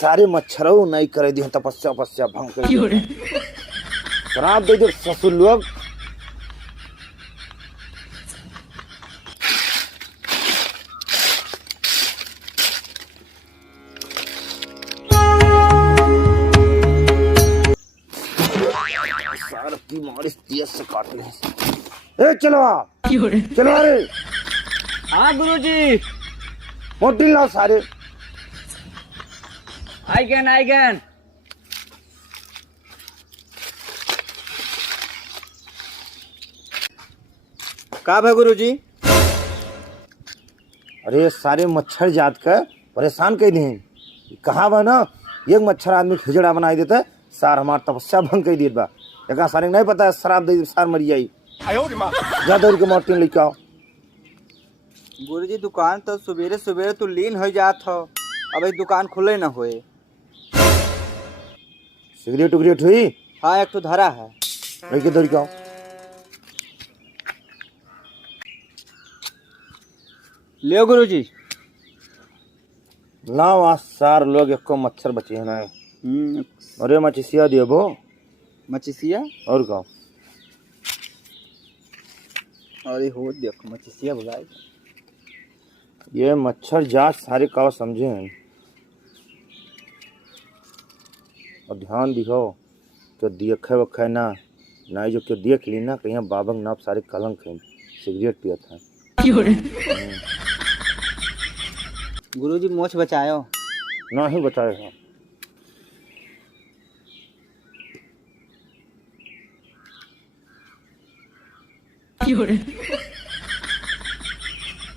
सारे मच्छरों नहीं करे दी तपस्या तपस्या भंग कर शराब दे दे ससुर लोग। सारे की मारिस तेज से काट ले। ए चलो चलो अरे हाँ गुरुजी मोटी लाओ सारे। आइगन का भाई गुरुजी। अरे सारे मच्छर जात का परेशान कर दी कहा बा ना एक मच्छर आदमी खिजड़ा बनाई देता सार हमार तपस्या भंग कर दिए बा। एक सारे नहीं पता शराब दे सार मर जाई। जा दौड़ के मोटी लेके आओ। गुरुजी दुकान तो सवेरे सवेरे तो लीन हो जात हो, अभी दुकान खुले न होए। सिगरेट उगरेट हुई? हाँ एक तो धरा है। लेके दौड़ के आओ। ले गुरुजी। लाओ आज सार लोग एक को मच्छर बचे है ना। अरे मचिसिया दियो बो। मचिसिया और का अरे हो देखो मचिसिया बुलाए। ये मच्छर जांच सारे का समझे हैं और ध्यान दिखो तो देखे वखे ना नहीं जो क्यों देख ली ना कहीं बाबंग नाप सारे कलंक हैं सिगरेट पियत है। गुरुजी मोछ बचायो। ना ही बताए हैं।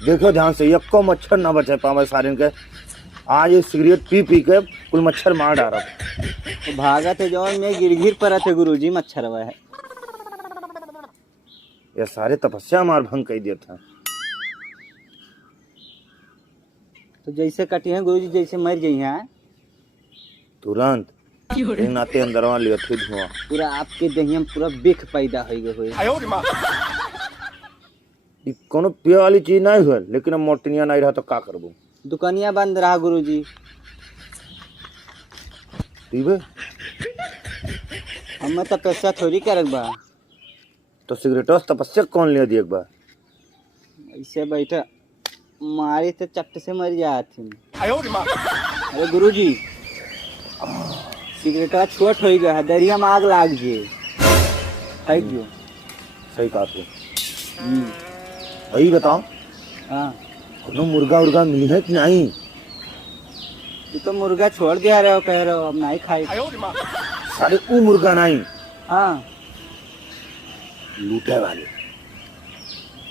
देखो ध्यान से एक को मच्छर ना बचे पावे सारे के। आज ये सिगरेट पी पी के कुल मच्छर मार डाला। तो भागा थे जौन में गिर पर थे गुरुजी मच्छर वह है। ये सारे तपस्या मार भंग कर दिया था। तो जैसे कटी है गुरुजी जैसे मर गई हैं तुरंत नाते अंदरवा लिया थे धुआं पूरा आपके दही में पूरा बिख पैदा हो गए। कोनो पिए वाली चीज नहीं हुआ लेकिन अब मोटनिया नहीं रहा तो का करबो। दुकानिया बंद रहा गुरुजी। पीबे हमें तपस्या थोड़ी करक बा। तो सिगरेटोस तपस्या कौन ले दिए एक बार। ऐसे बैठा मारी तो चट्ट से मर जाती। अरे गुरुजी सिगरेटा छोट हो गया है दरिया में आग लाग गई। सही कहा तू। वही बताओ हाँ कोनो मुर्गा उर्गा मिली है कि नहीं। तू तो मुर्गा छोड़ दिया रहे हो कह रहे हो अब नहीं खाई। सारे वो मुर्गा नहीं हाँ लूटे वाले।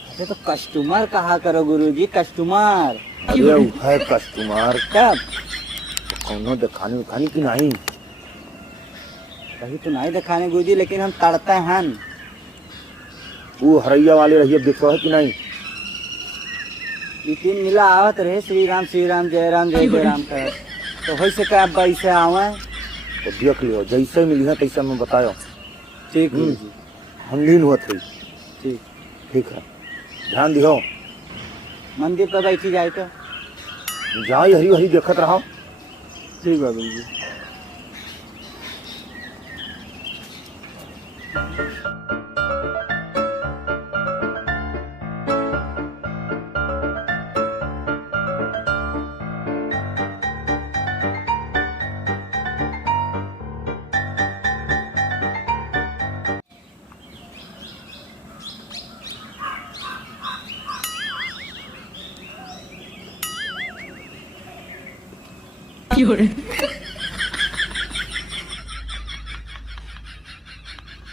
अरे तो कस्टमर कहा करो गुरुजी कस्टमर। अरे वो है कस्टमर कब कोनो दिखाने उखाने की नहीं। कहीं तो नहीं दिखाने गुरुजी लेकिन हम तड़ते हैं। वो हरैया वाले रहिए देखो है कि नहीं। तीन मिला आवत रहे श्री राम जय राम कर तो हो सके आप वैसे आवे तो देख लियो जैसे मिली है तैसे मैं बतायो। ठीक गुरुजी हम लीन हुआ थे। ठीक है ध्यान दियो। मंदिर पर बैठी जाए तो जाई हरी हरी देखत रहो। ठीक है गुरुजी।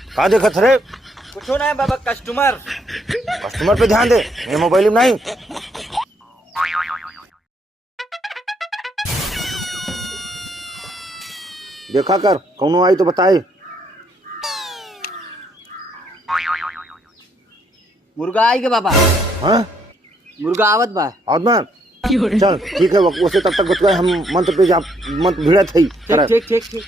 कहा देखत रे। कुछ ना है बाबा कस्टमर पे ध्यान दे ये मोबाइल में नहीं। देखा कर कौनो आई तो बताए। मुर्गा आई के बाबा। हाँ मुर्गा आवत बा आदमान चल ठीक है उसे तब तक हम मंत्र पे जा मंत्र भिड़ा थी। ठीक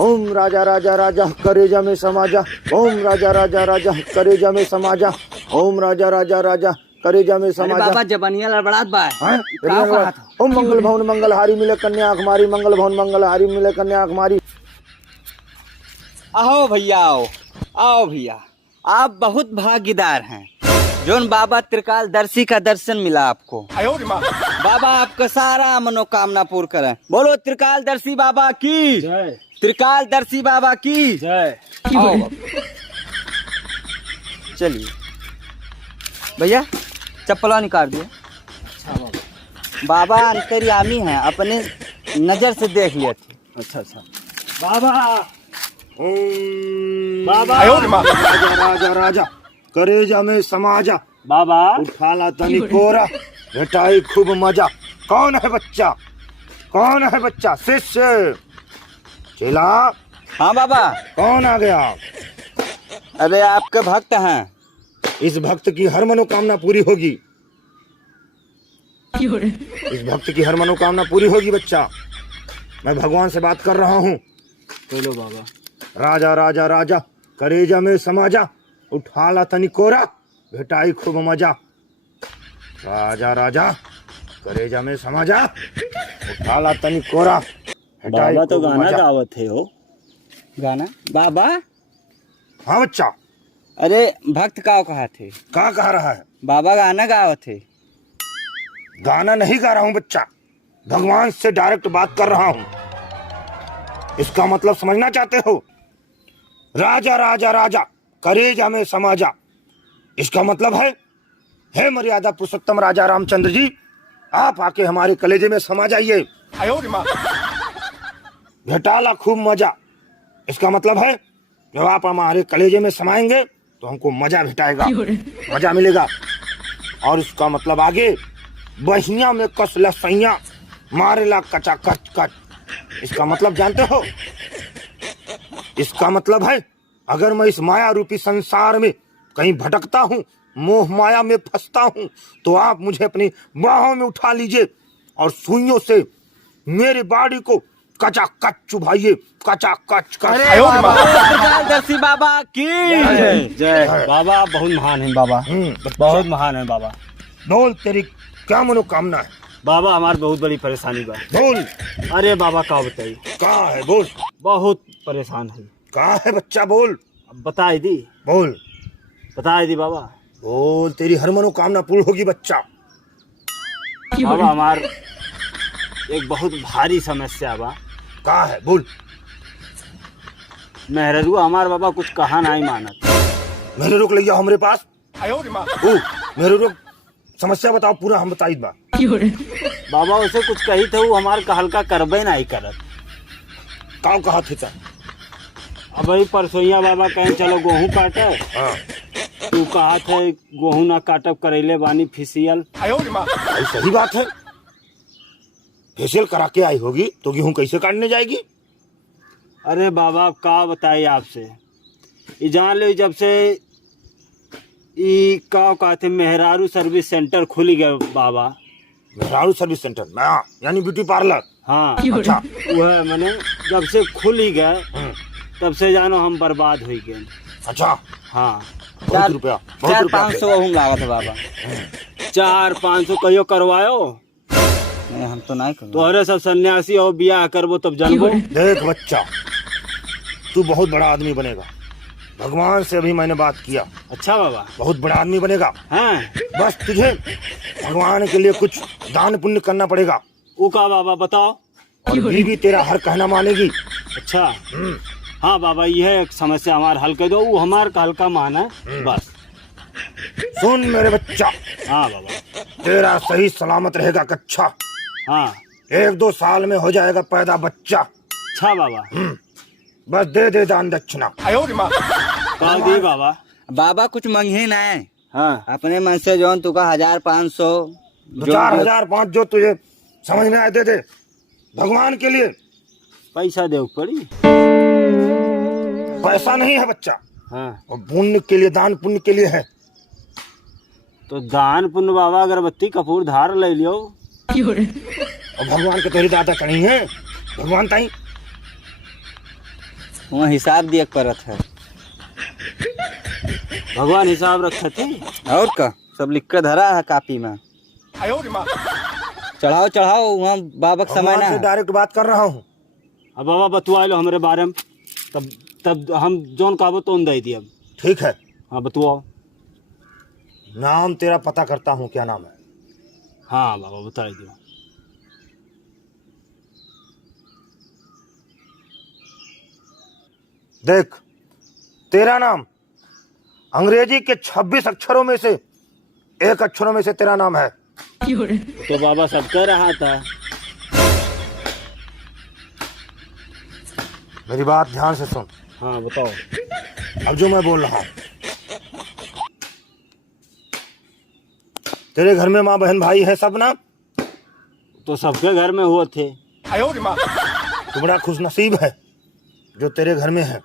ओम राजा राजा राजा करेजा में समाजा। ओम राजा राजा राजा करेजा में समाजा। ओम राजा राजा राजा करेजा में अरे समाजा। बाबा जबनिया लड़बड़ात बा हाँ? का कहा था? ओम मंगल भवन मंगल हारी मिले कन्या कुमारी, मंगल भवन मंगल हारी मिले कन्या कुमारी। आओ भैया आओ, आओ भैया, आप बहुत भागीदार हैं जोन बाबा त्रिकालदर्शी का दर्शन मिला आपको। बाबा आपका सारा मनोकामना पूर्ण करें। बोलो त्रिकालदर्शी बाबा की जय। त्रिकालदर्शी बाबा की जय। आओ बाबा। चलिए भैया चप्पला निकाल दिए। अच्छा बाबा। बाबा अंतर्यामी हैं, अपने नजर से देख लिए थे। अच्छा अच्छा बाबा। ओम बाबा। राजा राजा राजा करेजा में समाजा, बाबा। उठाला तनी कोरा, घटाई खूब मजा। कौन है बच्चा, कौन है बच्चा? शिष्य चेला हाँ बाबा। कौन आ गया? अबे आपके भक्त हैं। इस भक्त की हर मनोकामना पूरी होगी, इस भक्त की हर मनोकामना पूरी होगी बच्चा। मैं भगवान से बात कर रहा हूँ। बोलो बाबा। राजा राजा राजा करेजा में समाजा, उठाला तनी कोरा, भेटाई खूब मजा। राजा राजा करेजा में समाजा, उठाला तनी कोरा, भेटाई बाबा तो खूब गाना मजा। गावत है हो। गाना बाबा। हाँ बच्चा, अरे भक्त का कहा थे? क्या कह रहा है? बाबा गाना गाओ थे। गाना नहीं गा रहा हूँ बच्चा, भगवान से डायरेक्ट बात कर रहा हूँ। इसका मतलब समझना चाहते हो? राजा राजा राजा करेजा में समाजा, इसका मतलब है हे मर्यादा पुरुषोत्तम राजा रामचंद्र जी, आप आके हमारे कलेजे में समा जाइए। घटाला खूब मजा, इसका मतलब है जब आप हमारे कलेजे में समाएंगे तो हमको मजा भेटाएगा, मजा मिलेगा। और इसका मतलब आगे बहिया में कस लसैया, मारेला कचा कच कच, इसका मतलब जानते हो? इसका मतलब है अगर मैं इस माया रूपी संसार में कहीं भटकता हूँ, मोह माया में फंसता हूँ, तो आप मुझे अपनी बाहों में उठा लीजिए और सुइयों से मेरे बॉडी को कचा कच चुभाइए, कचा कच कच। त्रिकालदर्शी बाबा की जय जय। बाबा आप बहुत महान हैं बाबा, बहुत महान है बाबा। बोल तेरी क्या मनोकामना है? बाबा हमारी बहुत बड़ी परेशानी बा। बोल अरे बाबा का बताइए। कहाँ है? बोल बहुत परेशान है। कहाँ है बच्चा? बोल अब बता दी, बोल बता दी बाबा। बोल, तेरी हर मनोकामना पूर्ण होगी बच्चा। बाबा हमार एक बहुत भारी समस्या बा। कहाँ है? बोल। मेहररू हमार बाबा कुछ कहा नहीं मानत। मेरे रोक लिया हमारे पास। ओ मेरे रोक, समस्या बताओ पूरा, हम बताई बा। बाबा उसे कुछ कही थे, वो हमार का हल्का करबे नहीं करत। काव कहा थे ता? अब वही परसोइया बाबा कहें चलो गेहूँ काटे, हाँ, तू कहा थे गेहूँ ना काटब, करेले बानी फेसियल। भाई सही बात है। फेशियल करा के आई होगी तो गेहूं कैसे काटने जाएगी? अरे बाबा का बताइए आपसे, ये जान लो जब से ये का कहते मेहरारू सर्विस सेंटर खुल गया बाबा। मेहरारू सर्विस सेंटर में, यानी ब्यूटी पार्लर। हाँ अच्छा, वह मैंने जब से खुल ही गए तब से जानो हम बर्बाद हो गए। अच्छा, हाँ बहुत रुपया, बहुत 400-500 रुपया। ओहम लागत है बाबा। 400-500 कहियो करवायो नहीं हम तो नहीं करूँगा। तो अरे सब सन्यासी और बियाह करबो तब जानबो। देख बच्चा, तू बहुत बड़ा आदमी बनेगा। भगवान से अभी मैंने बात किया, अच्छा बाबा। बहुत बड़ा आदमी बनेगा। हैं बस तुझे भगवान के लिए कुछ दान पुण्य करना पड़ेगा, वो का बाबा बताओ। और बीवी तेरा हर कहना मानेगी। अच्छा हाँ बाबा, यह एक समस्या हमार हल कर दो, वो हमार का हल्का मान है बस। सुन मेरे बच्चा, हाँ बाबा। तेरा सही सलामत रहेगा कच्चा। हाँ 1-2 साल में हो जाएगा पैदा बच्चा। अच्छा बाबा। बस दे दान दक्षिणा। का दी बाबा। बाबा कुछ मंगे ना है, हाँ अपने मन से जौन तुका 1000-500 4,000-5 जो तुझे समझ में आए दे भगवान के लिए। पैसा दे पड़ी। पैसा नहीं है बच्चा, हाँ और पुण्य के लिए, दान पुण्य के लिए है। तो दान पुण्य बाबा अगरबत्ती कपूर धार ले लियो। और भगवान के तेरी दादा कहीं है, भगवान ताई वहाँ हिसाब दिए परत है। भगवान हिसाब रखे थे। और का सब लिख कर धरा है कापी में। चढ़ाओ चढ़ाओ, वहाँ बाबा का समय ना भगवान से है। डायरेक्ट बात कर रहा हूँ। अब बाबा बतुआ लो हमारे बारे में, तब तब हम जोन काबो तो दे दी। अब ठीक है, हाँ बतुआओ। नाम तेरा पता करता हूँ, क्या नाम है? हाँ बाबा बता दो। देख, तेरा नाम अंग्रेजी के 26 अक्षरों में से एक अक्षरों में से तेरा नाम है। तो बाबा सब कह रहा था। मेरी बात ध्यान से सुन। हाँ बताओ। अब जो मैं बोल रहा हूँ, तेरे घर में माँ बहन भाई है सब ना? तो सबके घर में हुए थे। तू बड़ा खुश नसीब है जो तेरे घर में है।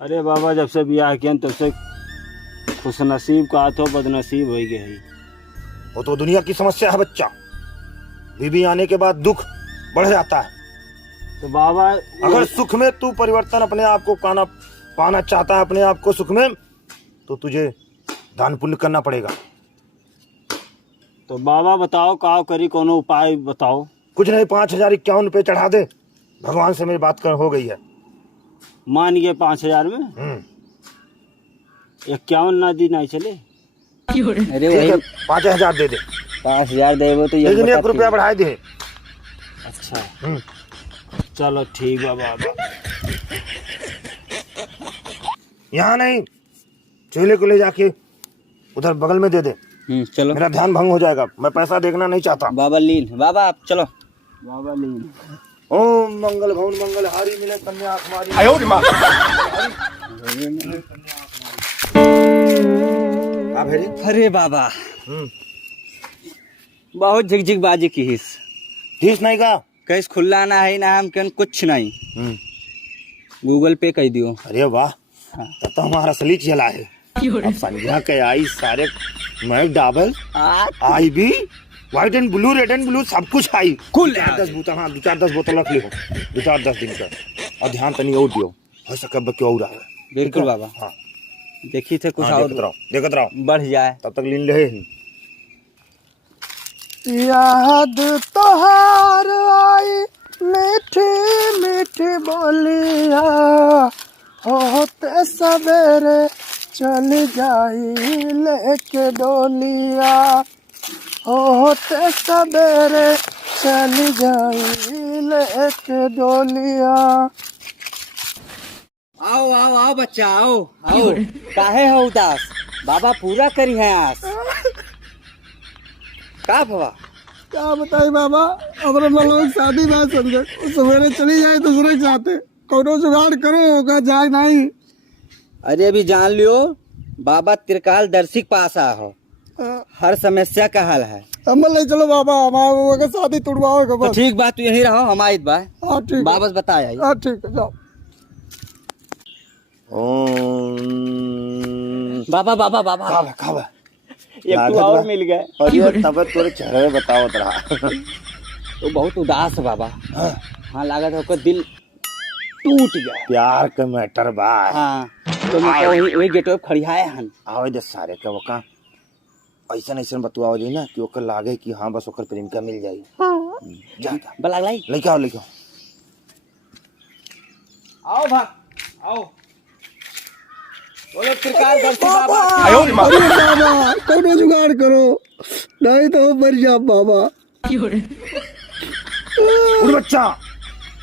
अरे बाबा जब से ब्याह किया तब से खुश नसीब का तो बदनसीब हो गए। वो तो दुनिया की समस्या है बच्चा। बीबी आने के बाद दुख बढ़ जाता है। तो बाबा अगर सुख में तू परिवर्तन अपने आप को पाना चाहता है, अपने आप को सुख में, तो तुझे दान पुण्य करना पड़ेगा। तो बाबा बताओ का करी, कोनो उपाय बताओ। कुछ नहीं, 5051 रुपये चढ़ा दे। भगवान से मेरी बात कर हो गई है। मान गए 5000 में 51 ना दी नहीं चले। अरे ठीक वही है, 5000 दे दे, 5000 दे वो तो ये लेकिन बता 1 रुपया बढ़ा दे। अच्छा चलो ठीक है बाबा। यहाँ नहीं, चेले को ले जाके उधर बगल में दे दे। चलो मेरा ध्यान भंग हो जाएगा, मैं पैसा देखना नहीं चाहता। बाबा लीन, बाबा आप चलो। बाबा लीन। ओम मंगल भवन मंगल हारी मिले कन्या कुमारी। आ भेरी। अरे बाबा बहुत झिकझिक बाजी की हिस, ठीक नहीं का? कैस खुल्ला ना है ना हम कन कुछ नहीं। गूगल पे कह दियो। अरे वाह, हाँ। तब तो हमारा असली चला है। अब संध्या के आई सारे मैं डाबल आई भी white and blue, red and blue सब कुछ आई। कुल 10 बोतल, हाँ 2-4-10 बोतल रख लियो, 2-4-10 दिन का। और ध्यान तनी और दियो, हो सके क्यों रहा है। बिल्कुल बाबा, हाँ देखी थे कुछ हाँ, और देखत रहो बढ़ जाए। तब तक लीन ले। याद तोहार आई मीठी मीठी बोलिया, होते सवेरे चल जाई लेके डोलिया, होते सवेरे चल जाई लेके डोलिया। आओ आओ आओ बच्चा आओ आओ, काहे हो उदास? बाबा पूरा करी है आस। का बाबा क्या बताई बाबा, हमारे लोग शादी ना समझे, सवेरे चली जाए दूसरे के साथ, कोनो जुगाड़ करो, होगा जाए नहीं। अरे अभी जान लियो, बाबा त्रिकाल दर्शी के पास आ हो, हर समस्या का हल है। हम ले चलो बाबा, हमारे शादी तुड़वाओ तो बस। ठीक बात, तू यही रहो, हम आयत बा। हाँ ठीक है। बाबा से बताया। हाँ ठीक है, जाओ। बाबा बाबा बाबा कब एक तो और मिल गए। अरे तब तोरे चेहरे में बताओ तरा। तो बहुत उदास है बाबा। हाँ लागत है दिल टूट गया। प्यार के मैटर बा। हाँ तो मैं वही गेटवे पे खड़ी है हन। आवे दे सारे के वका ऐसा ऐसा बतुआओ जी ना कि ओकर लागे कि हाँ बस ओकर प्रेमिका मिल जाई। जाता बला लाई लेके आओ लेके आओ। आओ भाग आओ, बोलो त्रिकाल दर्शी बाबा। अरे बाबा कोनो जुगाड़ करो, नहीं तो मर जा बाबा। उठ बच्चा,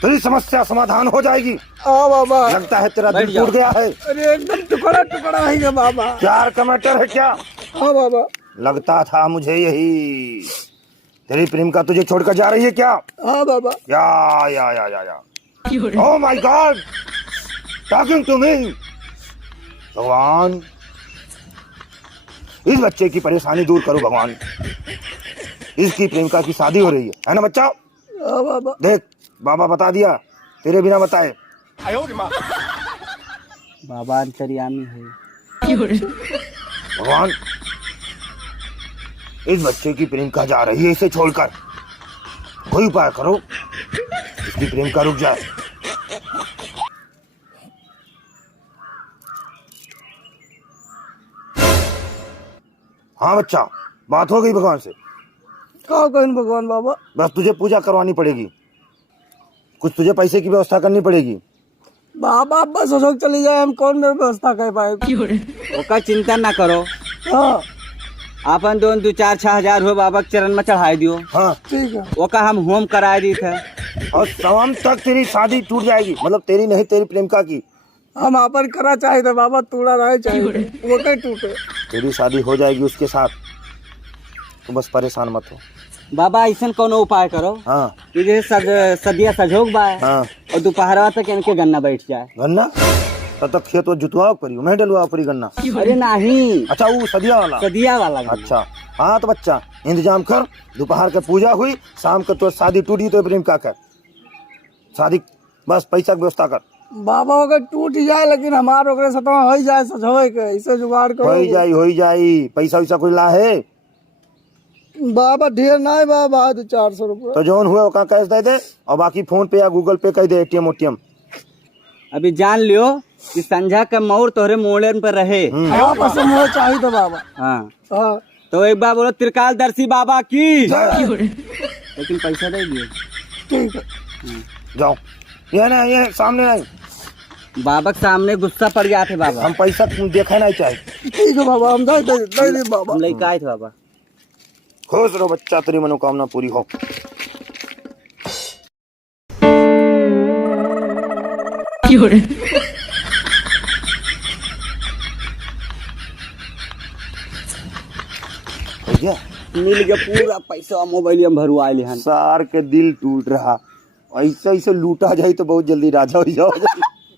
तेरी समस्या समाधान हो जाएगी। हाँ बाबा। लगता है तेरा बैठ दिल जाओ। टूट गया है। अरे एकदम टुकड़ा टुकड़ा है बाबा। प्यार का मैटर है क्या? हाँ बाबा। लगता था मुझे यही। तेरी प्रेमिका तुझे छोड़कर जा रही है क्या? हाँ बाबा। या oh my god, talking to me. भगवान इस बच्चे की परेशानी दूर करो भगवान। इसकी प्रेमिका की शादी हो रही है ना बच्चा? हाँ बाबा। देख बाबा बता दिया तेरे बिना बताए। बाबा अंतर्यामी है। भगवान इस बच्चे की प्रेमिका जा रही है, इसे छोड़कर कोई उपाय करो, इसकी प्रेमिका रुक जाए। हाँ बच्चा, बात हो गई भगवान से। कहो कहीं भगवान बाबा। बस तुझे पूजा करवानी पड़ेगी, कुछ तुझे पैसे की व्यवस्था करनी पड़ेगी। बाबा बस अशोक चली जाए, हम कौन में व्यवस्था कर पाए। ओका चिंता ना करो, हाँ अपन दोन 2-4-6 हजार हो बाबा के चरण में चढ़ाई दियो। हाँ ठीक है। ओका हम होम कराए दी थे। और शाम तक तेरी शादी टूट जाएगी, मतलब तेरी नहीं, तेरी प्रेमिका की। हम अपन करा चाहे थे बाबा, तूड़ा नहीं चाहिए, वो कहीं टूटे। तेरी शादी हो जाएगी उसके साथ, तो बस परेशान मत हो। बाबा ऐसा कोनो उपाय करो हाँ कि जैसे सदिया सजोग बा हाँ। और दोपहर तक इनके गन्ना बैठ जाए। गन्ना तब तक खेत वो जुतवा पड़ी, मैं डलवा पड़ी गन्ना। अरे नहीं, अच्छा वो सदिया वाला। सदिया वाला गन्ना। अच्छा हाँ, तो बच्चा इंतजाम कर, दोपहर के पूजा हुई, शाम को तो शादी टूटी तो प्रेम का कर शादी, बस पैसा की व्यवस्था कर। बाबा अगर टूट जाए लेकिन हमारे ओकरे सतवा हो जाए, सच होए के इसे जुगाड़ करो। हो जाई पैसा वैसा कोई ला है बाबा ढेर ना है बाबा, 400 रुपये। तो जौन हुए ओका कैश दे दे, और बाकी फोन पे या गूगल पे कर दे, एटीएम ओटीएम। अभी जान लियो कि संझा का मोर तोहरे मोड़े पर रहे। हाँ पसंद हो चाहिए तो बाबा। हाँ हाँ तो एक बार बोलो त्रिकालदर्शी बाबा की। लेकिन पैसा दे दिए। ठीक है। जाओ, ये ना ये सामने नहीं, बाबा के सामने गुस्सा पड़ जाते बाबा। हम पैसा देखा नहीं चाहिए। ठीक है बाबा, हम दे दे बाबा। हम लेके आए थे बाबा। खुश रहो बच्चा, तेरी मनोकामना पूरी हो। भैया मिल गया पूरा पैसा, मोबाइल में भरवा लिए हन। सार के दिल टूट रहा, ऐसे ऐसे लूटा जाए तो बहुत जल्दी राजा हो जाओ।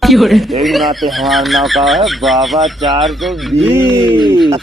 एक नाते हमारा नाम का है बाबा 420।